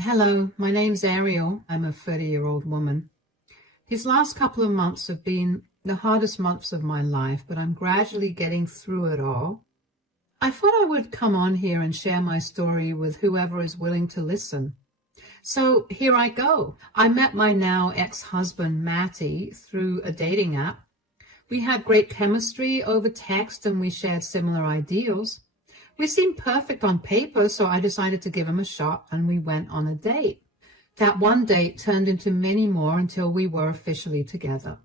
Hello, my name's Ariel. I'm a 30-year-old woman. These last couple of months have been the hardest months of my life, but I'm gradually getting through it all. I thought I would come on here and share my story with whoever is willing to listen. So here I go. I met my now ex-husband, Matty, through a dating app. We had great chemistry over text and we shared similar ideals. We seemed perfect on paper, so I decided to give him a shot and we went on a date. That one date turned into many more until we were officially together.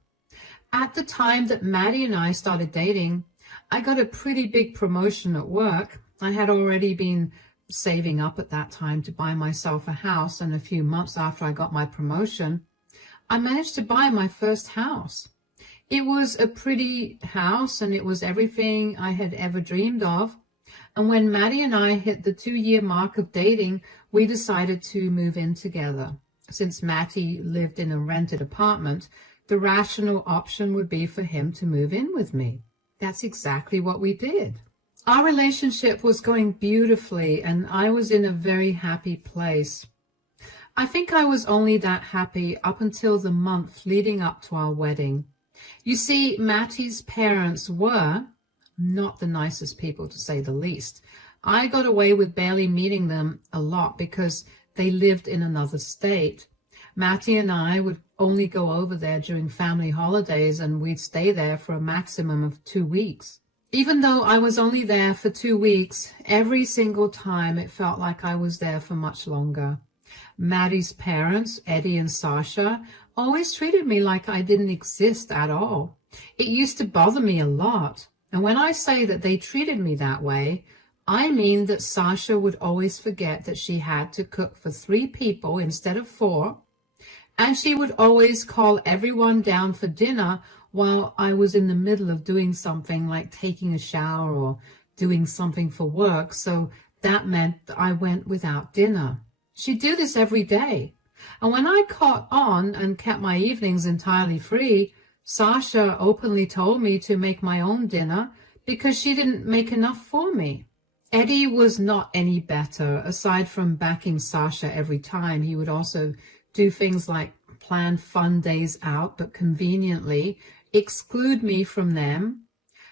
At the time that Maddie and I started dating, I got a pretty big promotion at work. I had already been saving up at that time to buy myself a house, and a few months after I got my promotion, I managed to buy my first house. It was a pretty house and it was everything I had ever dreamed of. And when Maddie and I hit the 2-year mark of dating, we decided to move in together. Since Matty lived in a rented apartment, the rational option would be for him to move in with me. That's exactly what we did. Our relationship was going beautifully and I was in a very happy place. I think I was only that happy up until the month leading up to our wedding. You see, Matty's parents were not the nicest people, to say the least. I got away with barely meeting them a lot because they lived in another state. Matty and I would only go over there during family holidays and we'd stay there for a maximum of 2 weeks. Even though I was only there for 2 weeks, every single time it felt like I was there for much longer. Maddie's parents, Eddie and Sasha, always treated me like I didn't exist at all. It used to bother me a lot. And when I say that they treated me that way, I mean that Sasha would always forget that she had to cook for 3 people instead of 4. And she would always call everyone down for dinner while I was in the middle of doing something like taking a shower or doing something for work. So that meant that I went without dinner. She'd do this every day. And when I caught on and kept my evenings entirely free, Sasha openly told me to make my own dinner because she didn't make enough for me. Eddie was not any better. Aside from backing Sasha every time, he would also do things like plan fun days out, but conveniently exclude me from them.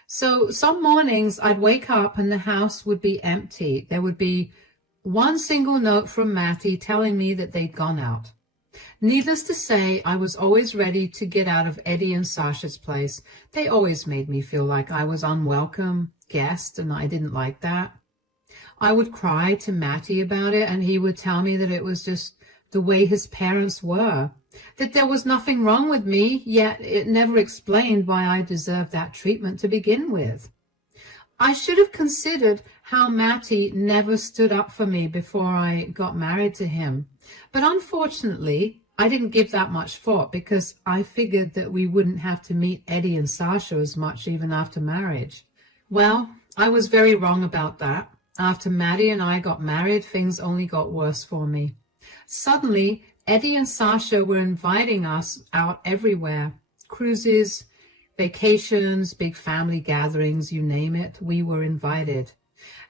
So some mornings I'd wake up and the house would be empty. There would be one single note from Matty telling me that they'd gone out. Needless to say, I was always ready to get out of Eddie and Sasha's place. They always made me feel like I was unwelcome guest, and I didn't like that. I would cry to Matty about it, and he would tell me that it was just the way his parents were, that there was nothing wrong with me, yet it never explained why I deserved that treatment to begin with. I should have considered how Matty never stood up for me before I got married to him. But unfortunately, I didn't give that much thought because I figured that we wouldn't have to meet Eddie and Sasha as much even after marriage. Well, I was very wrong about that. After Maddie and I got married, things only got worse for me. Suddenly, Eddie and Sasha were inviting us out everywhere. Cruises, vacations, big family gatherings, you name it, we were invited.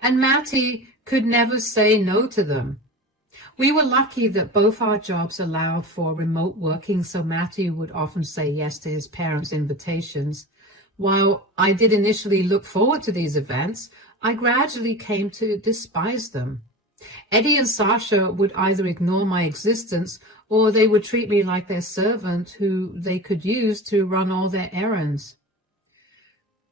And Matty could never say no to them. We were lucky that both our jobs allowed for remote working, so Matty would often say yes to his parents' invitations. While I did initially look forward to these events, I gradually came to despise them. Eddie and Sasha would either ignore my existence or they would treat me like their servant who they could use to run all their errands.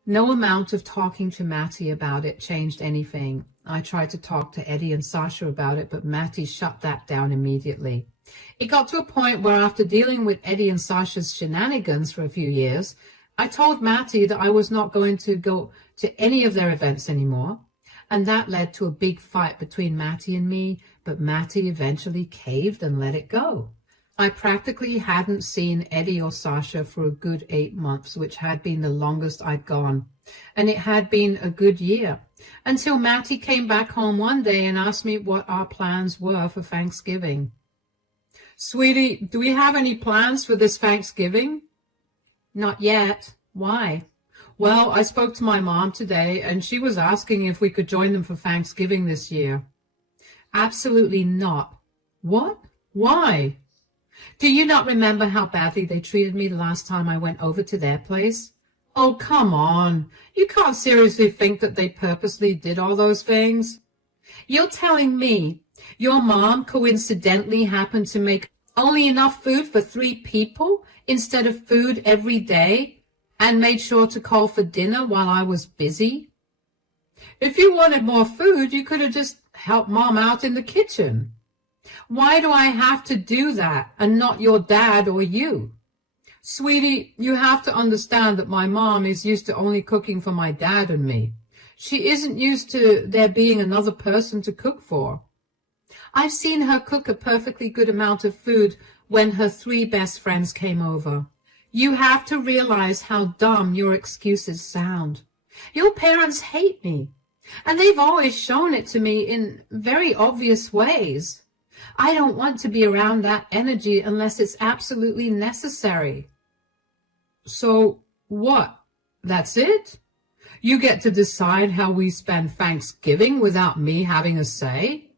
No amount of talking to Matty about it changed anything. I tried to talk to Eddie and Sasha about it, but Matty shut that down immediately. It got to a point where after dealing with Eddie and Sasha's shenanigans for a few years, I told Matty that I was not going to go to any of their events anymore. And that led to a big fight between Matty and me, but Matty eventually caved and let it go. I practically hadn't seen Eddie or Sasha for a good 8 months, which had been the longest I'd gone. And it had been a good year, until Matty came back home one day and asked me what our plans were for Thanksgiving. "Sweetie, do we have any plans for this Thanksgiving?" "Not yet. Why?" "Well, I spoke to my mom today, and she was asking if we could join them for Thanksgiving this year." "Absolutely not." What? Why? Do you not remember how badly they treated me the last time I went over to their place? Oh, come on. You can't seriously think that they purposely did all those things? You're telling me your mom coincidentally happened to make only enough food for 3 people instead of food every day and made sure to call for dinner while I was busy? If you wanted more food, you could have just helped Mom out in the kitchen. Why do I have to do that and not your dad or you? Sweetie, you have to understand that my mom is used to only cooking for my dad and me. She isn't used to there being another person to cook for. I've seen her cook a perfectly good amount of food when her 3 best friends came over. You have to realize how dumb your excuses sound. Your parents hate me, and they've always shown it to me in very obvious ways. I don't want to be around that energy unless it's absolutely necessary. So what? That's it? You get to decide how we spend Thanksgiving without me having a say?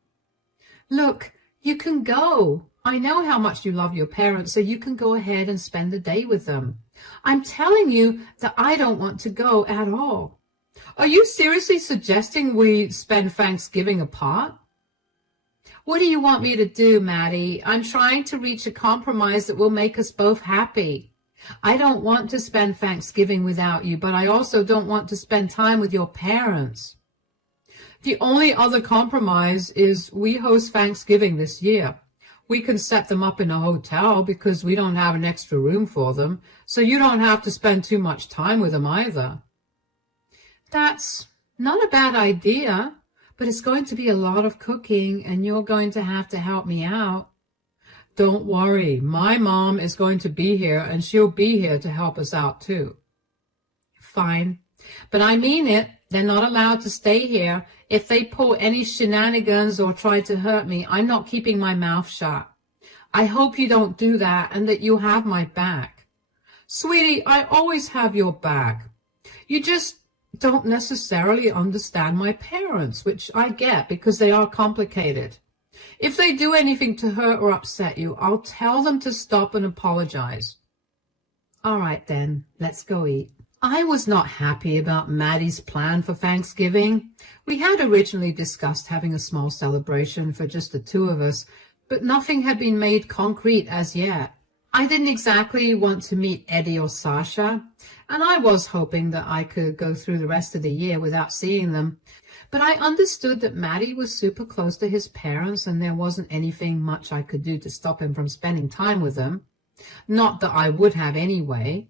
Look, you can go. I know how much you love your parents, so you can go ahead and spend the day with them. I'm telling you that I don't want to go at all. Are you seriously suggesting we spend Thanksgiving apart? What do you want me to do, Maddie? I'm trying to reach a compromise that will make us both happy. I don't want to spend Thanksgiving without you, but I also don't want to spend time with your parents. The only other compromise is we host Thanksgiving this year. We can set them up in a hotel because we don't have an extra room for them, so you don't have to spend too much time with them either. That's not a bad idea, but it's going to be a lot of cooking and you're going to have to help me out. Don't worry, my mom is going to be here and she'll be here to help us out too. Fine, but I mean it. They're not allowed to stay here. If they pull any shenanigans or try to hurt me, I'm not keeping my mouth shut. I hope you don't do that and that you have my back. Sweetie, I always have your back. You just don't necessarily understand my parents, which I get because they are complicated. If they do anything to hurt or upset you, I'll tell them to stop and apologize. All right then, let's go eat. I was not happy about Maddie's plan for Thanksgiving. We had originally discussed having a small celebration for just the 2 of us, but nothing had been made concrete as yet. I didn't exactly want to meet Eddie or Sasha, and I was hoping that I could go through the rest of the year without seeing them. But I understood that Maddie was super close to his parents and there wasn't anything much I could do to stop him from spending time with them. Not that I would have anyway.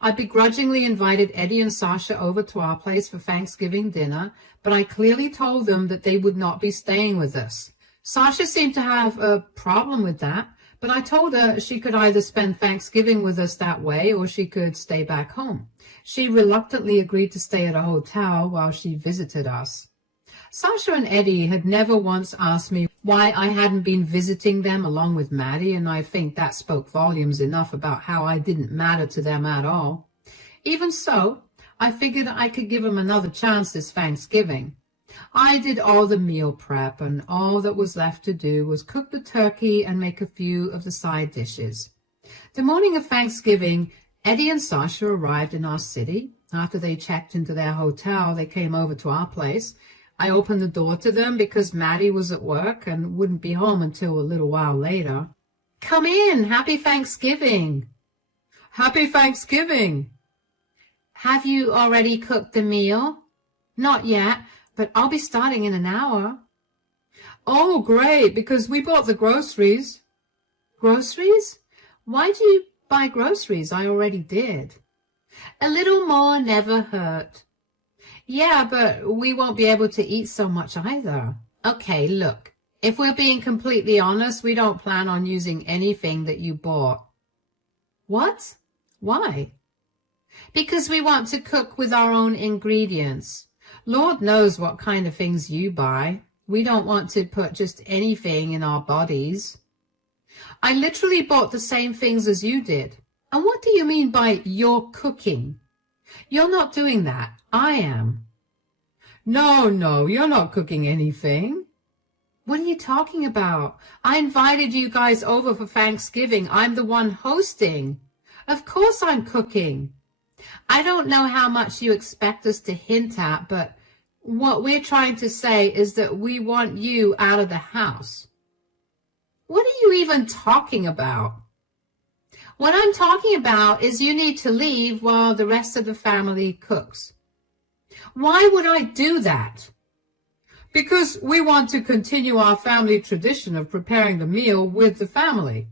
I begrudgingly invited Eddie and Sasha over to our place for Thanksgiving dinner, but I clearly told them that they would not be staying with us. Sasha seemed to have a problem with that, but I told her she could either spend Thanksgiving with us that way or she could stay back home. She reluctantly agreed to stay at a hotel while she visited us. Sasha and Eddie had never once asked me why I hadn't been visiting them along with Maddie, and I think that spoke volumes enough about how I didn't matter to them at all. Even so, I figured I could give them another chance this Thanksgiving. I did all the meal prep, and all that was left to do was cook the turkey and make a few of the side dishes. The morning of Thanksgiving, Eddie and Sasha arrived in our city. After they checked into their hotel, they came over to our place. I opened the door to them because Maddie was at work and wouldn't be home until a little while later. Come in. Happy Thanksgiving. Happy Thanksgiving. Have you already cooked the meal? Not yet, but I'll be starting in an hour. Oh, great, because we bought the groceries. Groceries? Why do you buy groceries? I already did. A little more never hurt. Yeah, but we won't be able to eat so much either. Okay, look, if we're being completely honest, we don't plan on using anything that you bought. What? Why? Because we want to cook with our own ingredients. Lord knows what kind of things you buy. We don't want to put just anything in our bodies. I literally bought the same things as you did. And what do you mean by you're cooking? You're not doing that. I am. No, you're not cooking anything. What are you talking about? I invited you guys over for Thanksgiving. I'm the one hosting. Of course I'm cooking. I don't know how much you expect us to hint at, but what we're trying to say is that we want you out of the house. What are you even talking about? What I'm talking about is you need to leave while the rest of the family cooks. Why would I do that? Because we want to continue our family tradition of preparing the meal with the family.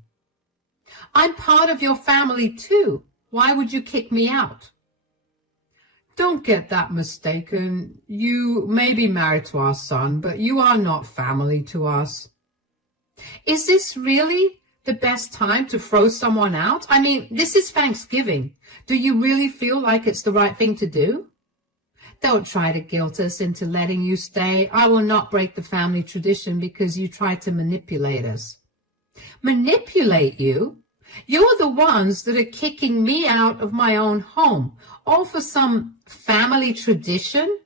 I'm part of your family too. Why would you kick me out? Don't get that mistaken. You may be married to our son, but you are not family to us. Is this really the best time to throw someone out? I mean, this is Thanksgiving. Do you really feel like it's the right thing to do? Don't try to guilt us into letting you stay. I will not break the family tradition because you tried to manipulate us. Manipulate you? You're the ones that are kicking me out of my own home, all for some family tradition.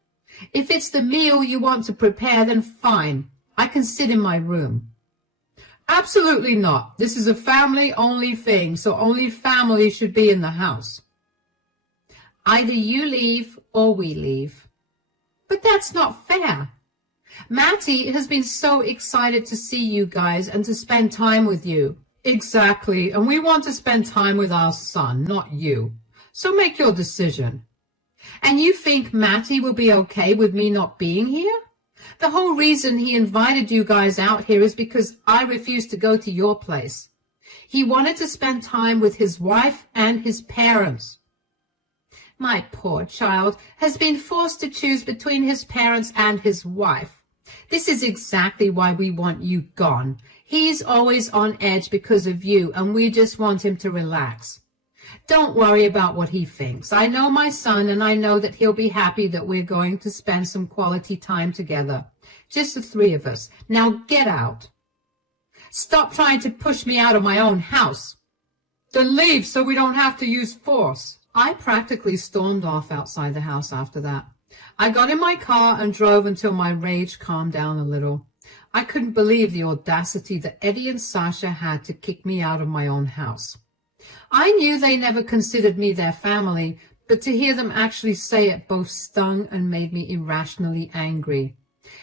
If it's the meal you want to prepare, then fine. I can sit in my room. Absolutely not. This is a family-only thing, so only family should be in the house. Either you leave or we leave. But that's not fair. Mattie has been so excited to see you guys and to spend time with you. Exactly, and we want to spend time with our son, not you. So make your decision. And you think Mattie will be okay with me not being here? The whole reason he invited you guys out here is because I refused to go to your place. He wanted to spend time with his wife and his parents. My poor child has been forced to choose between his parents and his wife. This is exactly why we want you gone. He's always on edge because of you, and we just want him to relax. Don't worry about what he thinks. I know my son, and I know that he'll be happy that we're going to spend some quality time together. Just the three of us. Now get out. Stop trying to push me out of my own house. Then leave so we don't have to use force. I practically stormed off outside the house after that. I got in my car and drove until my rage calmed down a little. I couldn't believe the audacity that Eddie and Sasha had to kick me out of my own house. I knew they never considered me their family, but to hear them actually say it both stung and made me irrationally angry.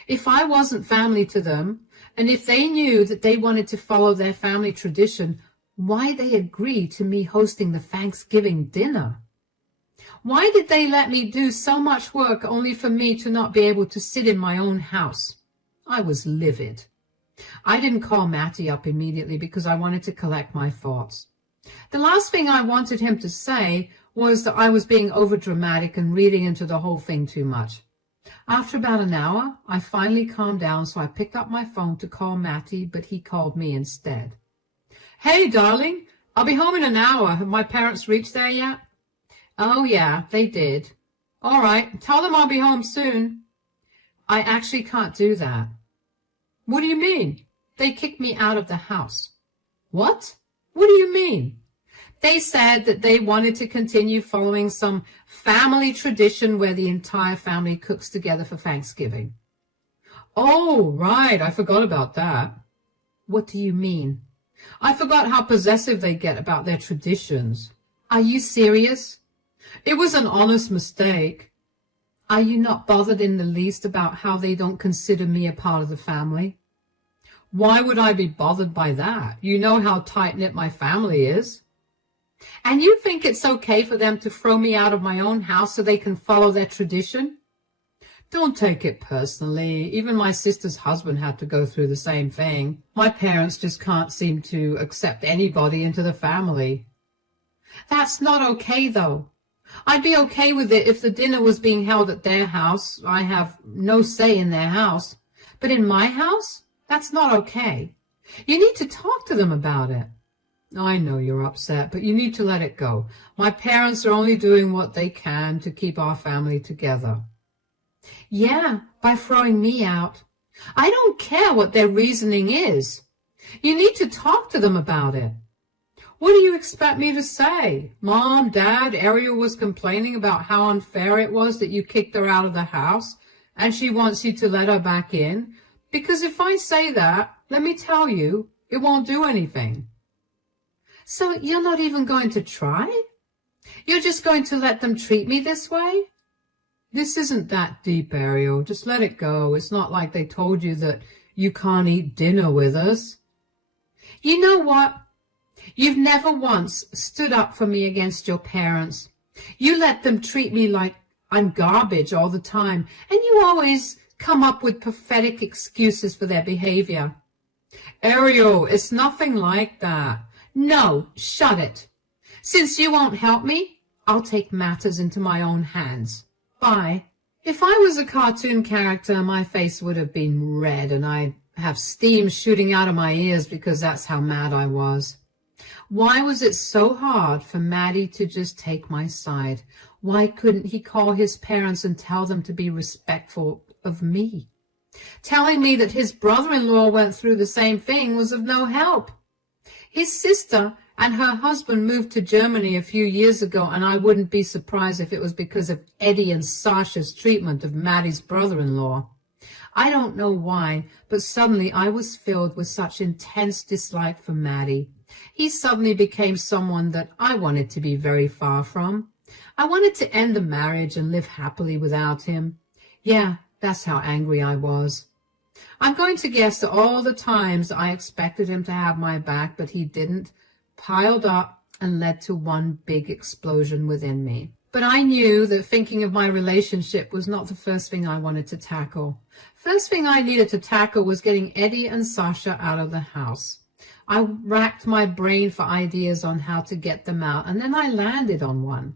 If I wasn't family to them, and if they knew that they wanted to follow their family tradition, why they agree to me hosting the Thanksgiving dinner? Why did they let me do so much work only for me to not be able to sit in my own house? I was livid. I didn't call Mattie up immediately because I wanted to collect my thoughts. The last thing I wanted him to say was that I was being overdramatic and reading into the whole thing too much. After about an hour, I finally calmed down, so I picked up my phone to call Mattie, but he called me instead. Hey, darling, I'll be home in an hour. Have my parents reached there yet? Oh, yeah, they did. All right, tell them I'll be home soon. I actually can't do that. What do you mean? They kicked me out of the house. What? What do you mean? They said that they wanted to continue following some family tradition where the entire family cooks together for Thanksgiving. Oh, right, I forgot about that. What do you mean? I forgot how possessive they get about their traditions. Are you serious? It was an honest mistake. Are you not bothered in the least about how they don't consider me a part of the family? Why would I be bothered by that? You know how tight-knit my family is. And you think it's okay for them to throw me out of my own house so they can follow their tradition? Don't take it personally. Even my sister's husband had to go through the same thing. My parents just can't seem to accept anybody into the family. That's not okay, though. I'd be okay with it if the dinner was being held at their house. I have no say in their house. But in my house, that's not okay. You need to talk to them about it. I know you're upset, but you need to let it go. My parents are only doing what they can to keep our family together. Yeah, by throwing me out. I don't care what their reasoning is. You need to talk to them about it. What do you expect me to say? Mom, Dad, Ariel was complaining about how unfair it was that you kicked her out of the house, and she wants you to let her back in. Because if I say that, let me tell you, it won't do anything. So you're not even going to try? You're just going to let them treat me this way? This isn't that deep, Ariel. Just let it go. It's not like they told you that you can't eat dinner with us. You know what? You've never once stood up for me against your parents. You let them treat me like I'm garbage all the time, and you always come up with pathetic excuses for their behavior. Ariel, it's nothing like that. No, shut it. Since you won't help me, I'll take matters into my own hands. Bye. If I was a cartoon character, my face would have been red and I'd have steam shooting out of my ears because that's how mad I was. Why was it so hard for Maddie to just take my side? Why couldn't he call his parents and tell them to be respectful of me? Telling me that his brother-in-law went through the same thing was of no help. His sister and her husband moved to Germany a few years ago, and I wouldn't be surprised if it was because of Eddie and Sasha's treatment of Maddie's brother-in-law. I don't know why, but suddenly I was filled with such intense dislike for Maddie. He suddenly became someone that I wanted to be very far from. I wanted to end the marriage and live happily without him. Yeah, that's how angry I was. I'm going to guess that all the times I expected him to have my back, but he didn't, piled up and led to one big explosion within me. But I knew that thinking of my relationship was not the first thing I wanted to tackle. First thing I needed to tackle was getting Eddie and Sasha out of the house. I racked my brain for ideas on how to get them out, and then I landed on one.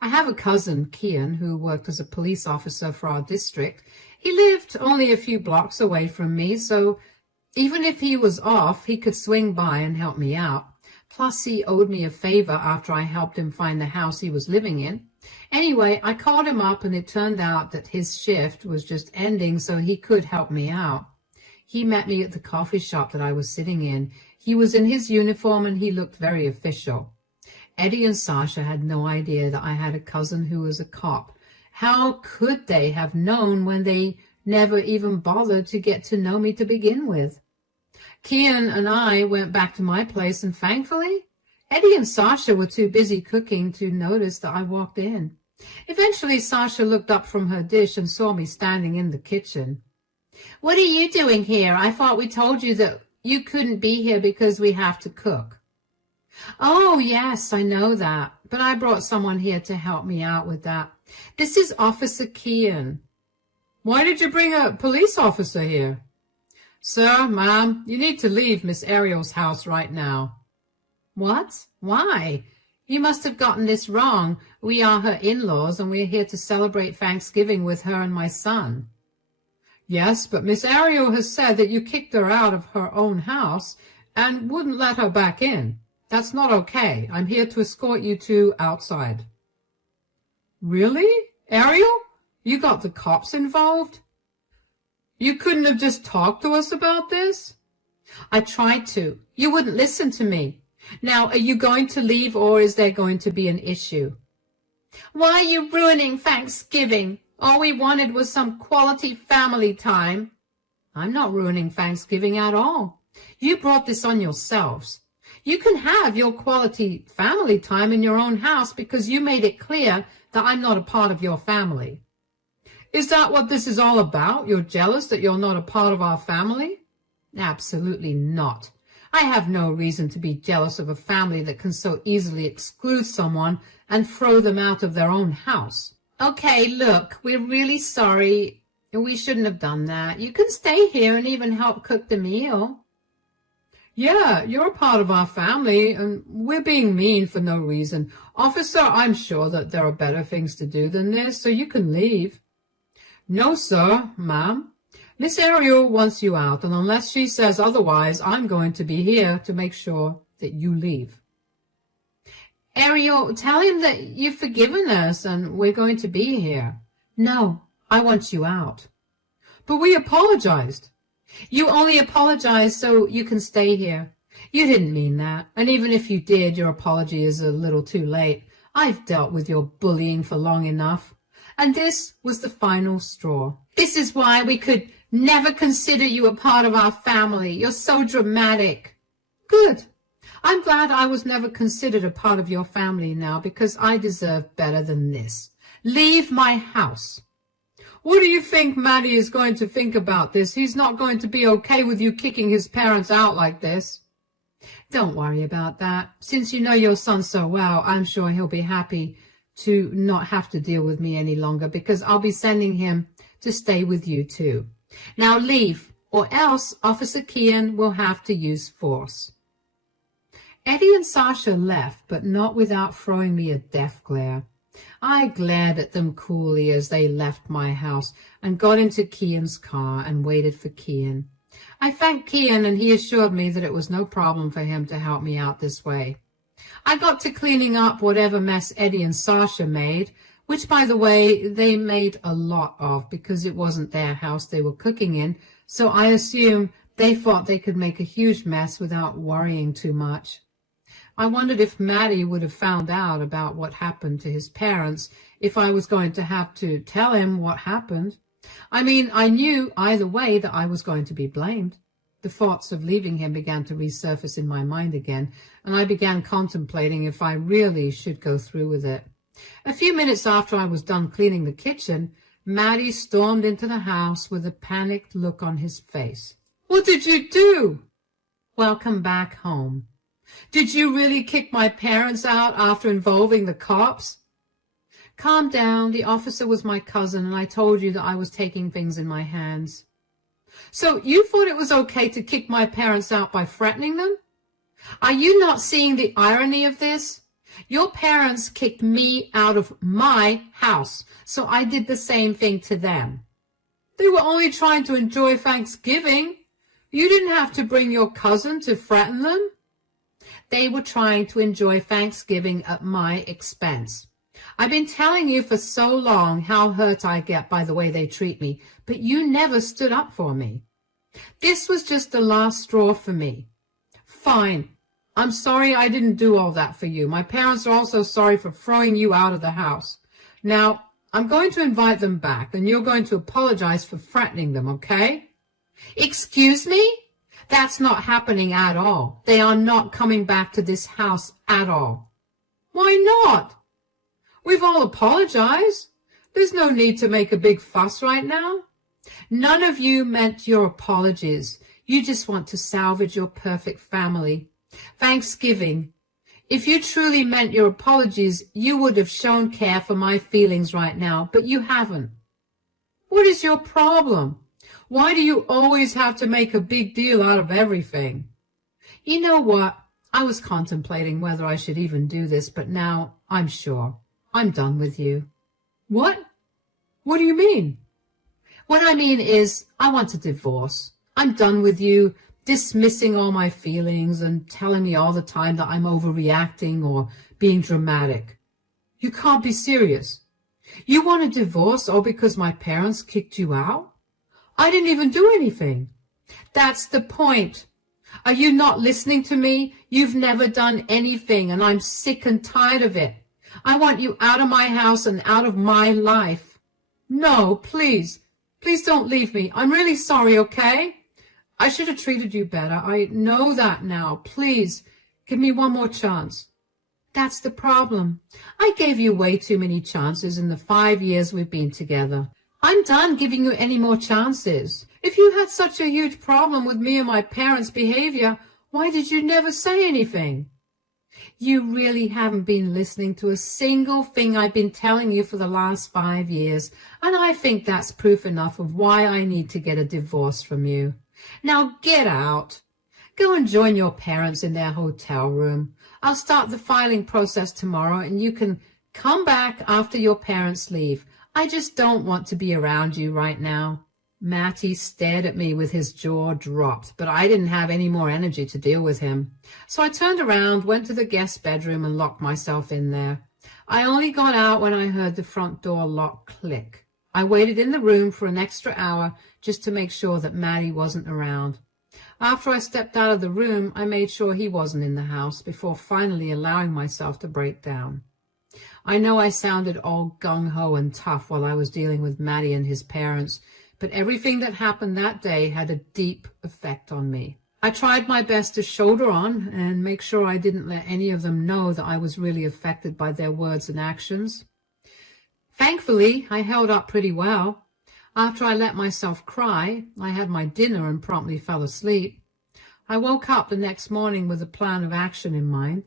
I have a cousin, Kian, who worked as a police officer for our district. He lived only a few blocks away from me, so even if he was off, he could swing by and help me out. Plus, he owed me a favor after I helped him find the house he was living in. Anyway, I called him up, and it turned out that his shift was just ending, so he could help me out. He met me at the coffee shop that I was sitting in. He was in his uniform, and he looked very official. Eddie and Sasha had no idea that I had a cousin who was a cop. How could they have known when they never even bothered to get to know me to begin with? Kian and I went back to my place, and thankfully, Eddie and Sasha were too busy cooking to notice that I walked in. Eventually, Sasha looked up from her dish and saw me standing in the kitchen. "What are you doing here? I thought we told you that you couldn't be here because we have to cook." "Oh, yes, I know that, but I brought someone here to help me out with that. This is Officer Kian." "Why did you bring a police officer here?" "Sir, ma'am, you need to leave Miss Ariel's house right now." "What? Why? You must have gotten this wrong. We are her in-laws, and we're here to celebrate Thanksgiving with her and my son." "Yes, but Miss Ariel has said that you kicked her out of her own house and wouldn't let her back in. That's not okay. I'm here to escort you two outside." "Really? Ariel? You got the cops involved? You couldn't have just talked to us about this?" "I tried to. You wouldn't listen to me. Now, are you going to leave, or is there going to be an issue?" "Why are you ruining Thanksgiving? All we wanted was some quality family time." "I'm not ruining Thanksgiving at all. You brought this on yourselves. You can have your quality family time in your own house because you made it clear that I'm not a part of your family." "Is that what this is all about? You're jealous that you're not a part of our family?" "Absolutely not. I have no reason to be jealous of a family that can so easily exclude someone and throw them out of their own house." "Okay, look, we're really sorry. We shouldn't have done that. You can stay here and even help cook the meal." "Yeah, you're a part of our family, and we're being mean for no reason. Officer, I'm sure that there are better things to do than this, so you can leave." "No, sir, ma'am. Miss Ariel wants you out, and unless she says otherwise, I'm going to be here to make sure that you leave." "Ariel, tell him that you've forgiven us and we're going to be here." "No, I want you out." "But we apologized." "You only apologized so you can stay here. You didn't mean that, and even if you did, your apology is a little too late. I've dealt with your bullying for long enough. And this was the final straw. This is why we could never consider you a part of our family. You're so dramatic. Good. I'm glad I was never considered a part of your family now, because I deserve better than this. Leave my house. What do you think Matty is going to think about this? He's not going to be okay with you kicking his parents out like this. Don't worry about that. Since you know your son so well, I'm sure he'll be happy to not have to deal with me any longer, because I'll be sending him to stay with you too. Now leave, or else Officer Kian will have to use force. Eddie and Sasha left, but not without throwing me a death glare. I glared at them coolly as they left my house and got into Kian's car and waited for Kian. I thanked Kian, and he assured me that it was no problem for him to help me out this way. I got to cleaning up whatever mess Eddie and Sasha made, which, by the way, they made a lot of because it wasn't their house they were cooking in, so I assume they thought they could make a huge mess without worrying too much. I wondered if Matty would have found out about what happened to his parents, if I was going to have to tell him what happened. I mean, I knew either way that I was going to be blamed. The thoughts of leaving him began to resurface in my mind again, and I began contemplating if I really should go through with it. A few minutes after I was done cleaning the kitchen, Matty stormed into the house with a panicked look on his face. "What did you do?" "Welcome back home." "Did you really kick my parents out after involving the cops?" "Calm down. The officer was my cousin, and I told you that I was taking things in my hands." "So you thought it was okay to kick my parents out by threatening them? Are you not seeing the irony of this? Your parents kicked me out of my house, so I did the same thing to them." "They were only trying to enjoy Thanksgiving. You didn't have to bring your cousin to threaten them." "They were trying to enjoy Thanksgiving at my expense. I've been telling you for so long how hurt I get by the way they treat me, but you never stood up for me. This was just the last straw for me." "Fine. I'm sorry I didn't do all that for you. My parents are also sorry for throwing you out of the house. Now, I'm going to invite them back, and you're going to apologize for threatening them, okay?" "Excuse me? That's not happening at all. They are not coming back to this house at all." "Why not? We've all apologized. There's no need to make a big fuss right now." "None of you meant your apologies. You just want to salvage your perfect family. Thanksgiving. If you truly meant your apologies, you would have shown care for my feelings right now, but you haven't. What is your problem? Why do you always have to make a big deal out of everything?" "You know what? I was contemplating whether I should even do this, but now I'm sure. I'm done with you." "What? What do you mean?" "What I mean is, I want a divorce. I'm done with you dismissing all my feelings and telling me all the time that I'm overreacting or being dramatic." "You can't be serious. You want a divorce all because my parents kicked you out? I didn't even do anything." "That's the point. Are you not listening to me? You've never done anything, and I'm sick and tired of it. I want you out of my house and out of my life." "No, please. Please don't leave me. I'm really sorry, okay? I should have treated you better. I know that now. Please, give me one more chance." "That's the problem. I gave you way too many chances in the 5 years we've been together. I'm done giving you any more chances. If you had such a huge problem with me and my parents' behavior, why did you never say anything?" "You really haven't been listening to a single thing I've been telling you for the last 5 years, and I think that's proof enough of why I need to get a divorce from you. Now get out. Go and join your parents in their hotel room. I'll start the filing process tomorrow, and you can come back after your parents leave. I just don't want to be around you right now." Matty stared at me with his jaw dropped, but I didn't have any more energy to deal with him. So I turned around, went to the guest bedroom, and locked myself in there. I only got out when I heard the front door lock click. I waited in the room for an extra hour just to make sure that Matty wasn't around. After I stepped out of the room, I made sure he wasn't in the house before finally allowing myself to break down. I know I sounded all gung-ho and tough while I was dealing with Matty and his parents, but everything that happened that day had a deep effect on me. I tried my best to shoulder on and make sure I didn't let any of them know that I was really affected by their words and actions. Thankfully, I held up pretty well. After I let myself cry, I had my dinner and promptly fell asleep. I woke up the next morning with a plan of action in mind.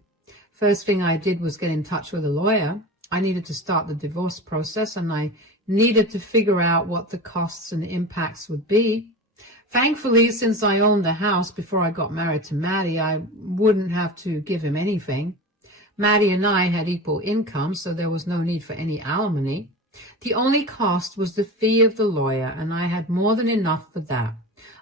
First thing I did was get in touch with a lawyer. I needed to start the divorce process, and I needed to figure out what the costs and impacts would be. Thankfully, since I owned the house before I got married to Maddie, I wouldn't have to give him anything. Maddie and I had equal income, so there was no need for any alimony. The only cost was the fee of the lawyer, and I had more than enough for that.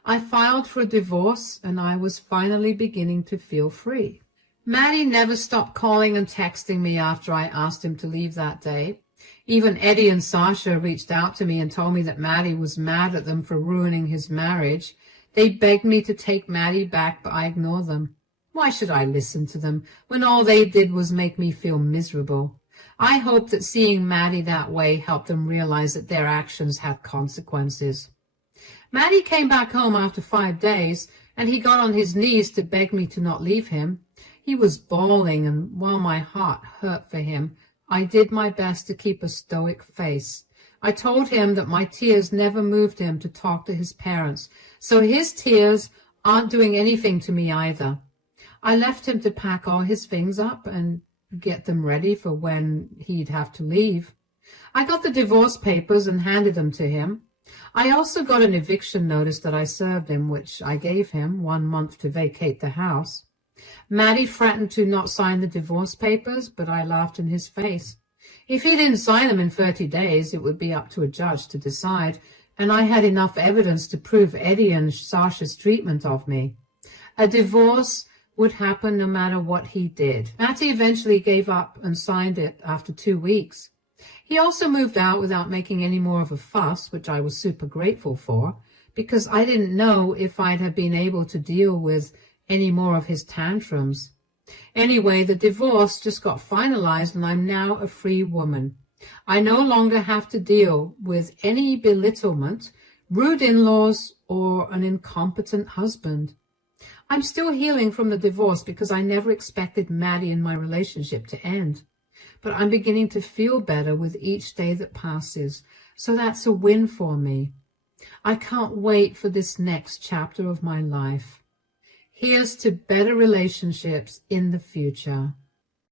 I filed for a divorce, and I was finally beginning to feel free. Maddie never stopped calling and texting me after I asked him to leave that day. Even Eddie and Sasha reached out to me and told me that Maddie was mad at them for ruining his marriage. They begged me to take Maddie back, but I ignored them. Why should I listen to them when all they did was make me feel miserable? I hope that seeing Maddie that way helped them realize that their actions had consequences. Maddie came back home after 5 days, and he got on his knees to beg me to not leave him. He was bawling, and while my heart hurt for him, I did my best to keep a stoic face. I told him that my tears never moved him to talk to his parents, so his tears aren't doing anything to me either. I left him to pack all his things up and get them ready for when he'd have to leave. I got the divorce papers and handed them to him. I also got an eviction notice that I served him, which I gave him 1 month to vacate the house. Maddie threatened to not sign the divorce papers, but I laughed in his face. If he didn't sign them in 30 days, it would be up to a judge to decide, and I had enough evidence to prove Eddie and Sasha's treatment of me. A divorce would happen no matter what he did. Matty eventually gave up and signed it after 2 weeks. He also moved out without making any more of a fuss, which I was super grateful for, because I didn't know if I'd have been able to deal with any more of his tantrums. Anyway, the divorce just got finalized, and I'm now a free woman. I no longer have to deal with any belittlement, rude in-laws, or an incompetent husband. I'm still healing from the divorce because I never expected Maddie and my relationship to end. But I'm beginning to feel better with each day that passes, so that's a win for me. I can't wait for this next chapter of my life. Here's to better relationships in the future.